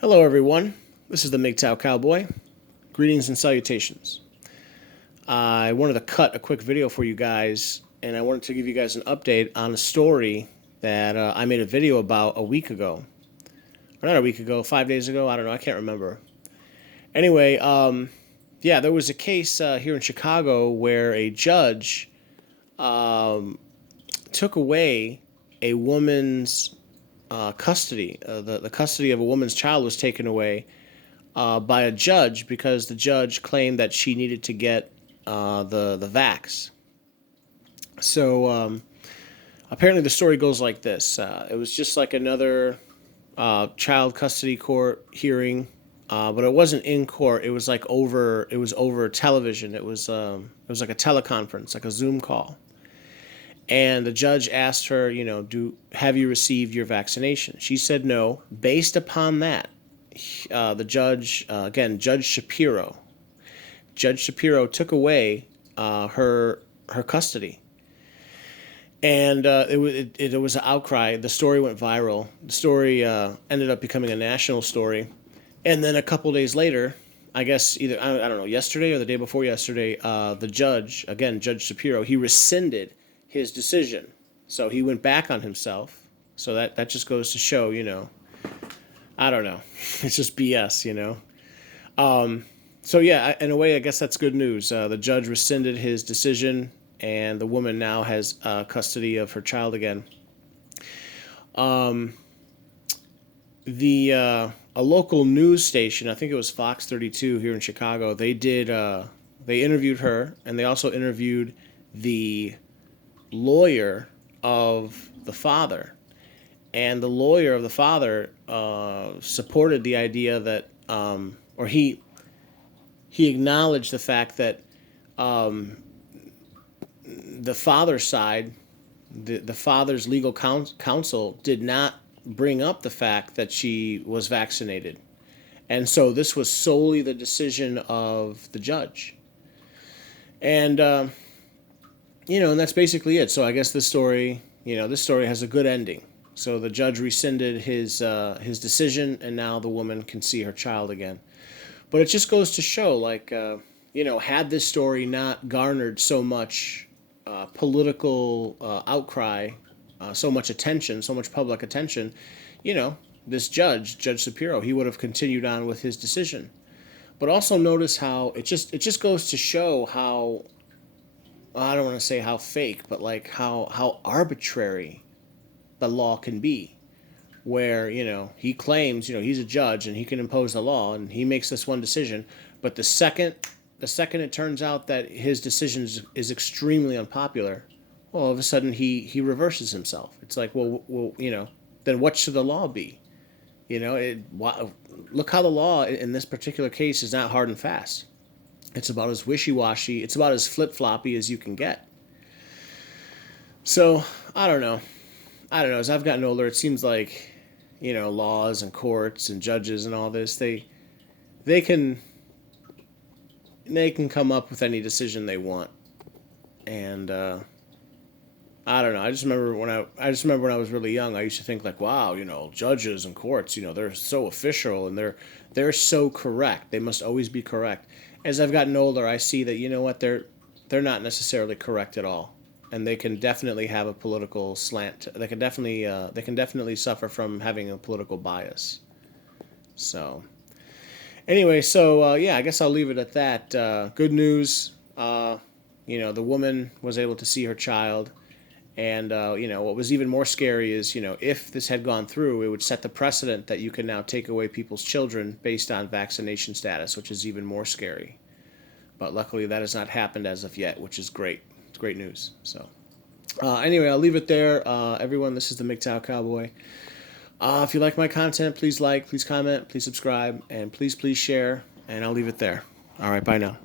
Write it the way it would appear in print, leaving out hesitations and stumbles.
Hello, everyone. This is the Mgtow Cowboy. Greetings and salutations. I wanted to cut a quick video for you guys, and I wanted to give you guys an update on a story that I made a video about a week ago. Or not a week ago, 5 days ago, I don't know, I can't remember. Anyway, yeah, there was a case here in Chicago where a judge took away a woman's custody. The custody of a woman's child was taken away by a judge because the judge claimed that she needed to get the vax. So apparently the story goes like this. It was just like another child custody court hearing, but it wasn't in court. It was like over. It was over television. It was like a teleconference, like a Zoom call. And the judge asked her, have you received your vaccination? She said no. Based upon that, the judge, again, Judge Shapiro took away her custody. And it was an outcry. The story went viral. The story ended up becoming a national story. And then a couple days later, I guess either, I don't know, yesterday or the day before yesterday, the judge, again, Judge Shapiro, he rescinded his decision. So he went back on himself. So that just goes to show, I don't know. It's just BS, So yeah, in a way, I guess that's good news. The judge rescinded his decision, and the woman now has custody of her child again. A local news station, I think it was Fox 32 here in Chicago, they interviewed her, and they also interviewed the lawyer of the father. And the lawyer of the father supported the idea that, or he acknowledged the fact that the father's side, the father's legal counsel did not bring up the fact that she was vaccinated. And so this was solely the decision of the judge. And, and that's basically it. So I guess this story has a good ending. So the judge rescinded his decision, and now the woman can see her child again. But it just goes to show, had this story not garnered so much political outcry, so much attention, so much public attention, this Judge Shapiro, he would have continued on with his decision. But also notice how it just goes to show how, I don't want to say how fake, but like how arbitrary the law can be, where he claims he's a judge and he can impose the law, and he makes this one decision, but the second it turns out that his decision is extremely unpopular, well, all of a sudden he reverses himself. It's like, well, then what should the law be? Look how the law in this particular case is not hard and fast. It's about as wishy-washy. It's about as flip-floppy as you can get. So I don't know. As I've gotten older, it seems like, laws and courts and judges and all this, they can come up with any decision they want. And I don't know. I just remember when I was really young, I used to think like, wow, judges and courts, they're so official and they're so correct. They must always be correct. As I've gotten older, I see that they're not necessarily correct at all. And they can definitely have a political slant. They can definitely suffer from having a political bias. So, anyway, yeah, I guess I'll leave it at that. Good news. The woman was able to see her child, and what was even more scary is if this had gone through, it would set the precedent that you can now take away people's children based on vaccination status, which is even more scary. But luckily, that has not happened as of yet, which is great. Great news. So anyway, I'll leave it there. Everyone, this is the Mgtow Cowboy. If you like my content, please like, please comment, please subscribe, and please share. And I'll leave it there. All right, bye now.